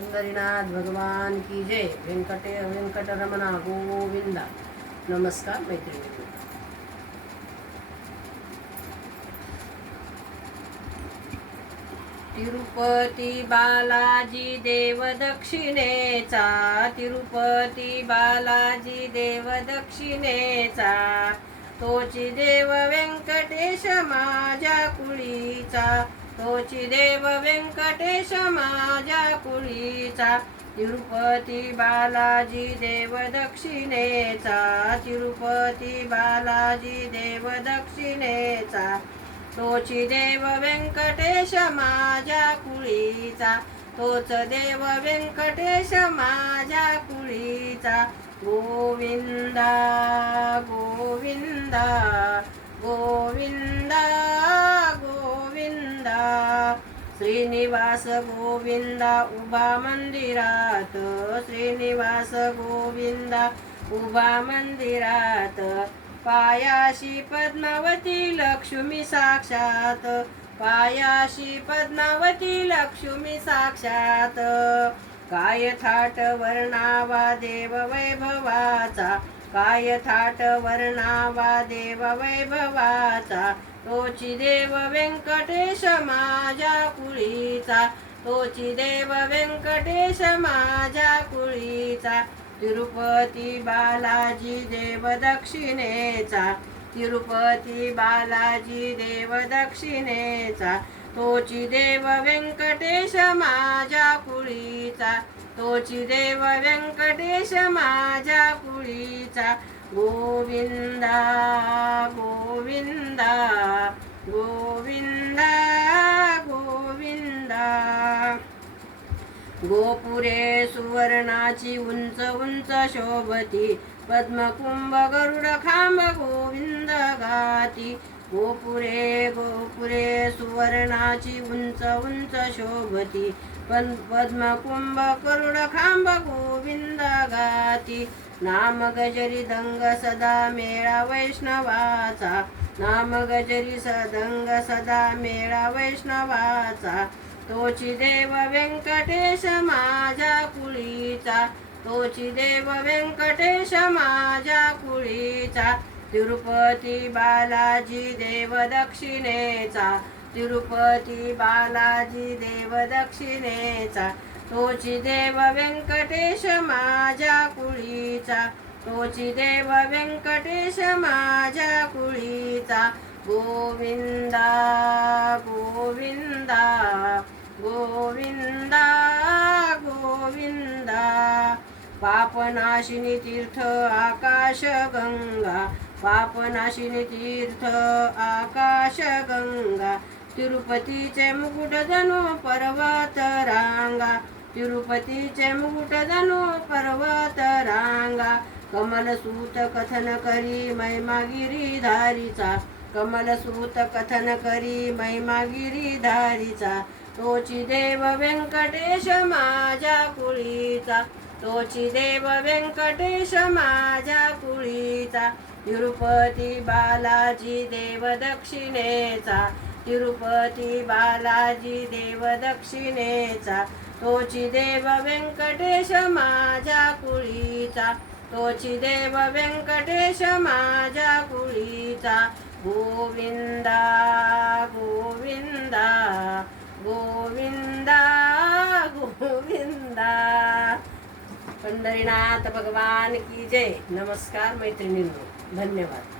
पंढरीनाथ भगवान की जय. वेंकटरमणा गोविंदा. नमस्कार मैत्रिणी. तिरुपती बालाजी देव दक्षिणेचा, तिरुपती बालाजी देव दक्षिणेचा, तोची देव व्यंकटेश माझ्या कुळीचा, तोची देव व्यंकटेश माझ्या कुळीचा. तिरुपती बालाजी देव दक्षिणेचा, तिरुपती बालाजी देव दक्षिणेचा, तोची देव व्यंकटेश माझ्या कुळीचा, तोच देव व्यंकटेश माझ्या कुळीचा. गोविंदा गोविंदा गोविंदा गोविंदा. श्रीनिवास गोविंदा उभा मंदिरात, श्रीनिवास गोविंदा उभा मंदिरात, पायाशी पद्मावती लक्ष्मी साक्षात, पायाशी पद्मावती लक्ष्मी साक्षात. काय थाट वर्णावा देव वैभवाचा, काय थाट वर्णावा देव वैभवाचा, तोची देव व्यंकटेश माझ्या कुळीचा, तोची देव व्यंकटेश माझ्या कुळीचा. तिरुपती बालाजी देव दक्षिणेचा, तिरुपती बालाजी देव दक्षिणेचा, तोची देव व्यंकटेश माझ्या कुळीचा, तोची देव व्यंकटेश माझ्या कुळीचा. गोविंदा गोविंदा गोविंदा गोविंदा. गोपुरे सुवर्णाची उंच उंच शोभती, पद्मकुंभ गरुड खांब गोविंद गाती. गोपुरे गोपुरे सुवर्णाची उंच उंच शोभती, पद्मकुंभ गरुड खांब गोविंद गाती. नाम गजरी दंग सदा मेळा वैष्णवाचा, नाम गजरी सदंग सदा मेळा वैष्णवाचा, तोची देव व्यंकटेश माझ्या कुळीचा, तोची देव व्यंकटेश माझ्या कुळीचा. तिरुपती बालाजी देव दक्षिणेचा, तिरुपती बालाजी देव दक्षिणेचा, तोची देव व्यंकटेश माझ्या कुळीचा, तोची देव व्यंकटेश माझ्या कुळीचा. गोविंदा गोविंदा गोविंदा गोविंदा. पापनाशिनी तीर्थ आकाश गंगा, पापनाशिनी तीर्थ आकाश गंगा, तिरुपतीचे मुकुट जणू पर्वत रांगा, तिरुपतीचे मुकुट जणू पर्वत रांगा. कमलसूत कथन करी महिमा गिरीधारीचा, कमलसूत कथन करी महिमा गिरीधारीचा, तोची देव व्यंकटेश माझ्या कुळीचा, तोची देव व्यंकटेश माझ्या कुळीचा. तिरुपती बालाजी देव दक्षिणेचा, तिरुपती बालाजी देव दक्षिणेचा, तोची देव व्यंकटेश माझ्या कुळीचा, तोची देव व्यंकटेश माझ्या कुळीचा. गोविंदा गोविंदा गोविंदा गोविंदा. पंढरीनाथ भगवान की जय. नमस्कार मैत्रिणींनो, धन्यवाद.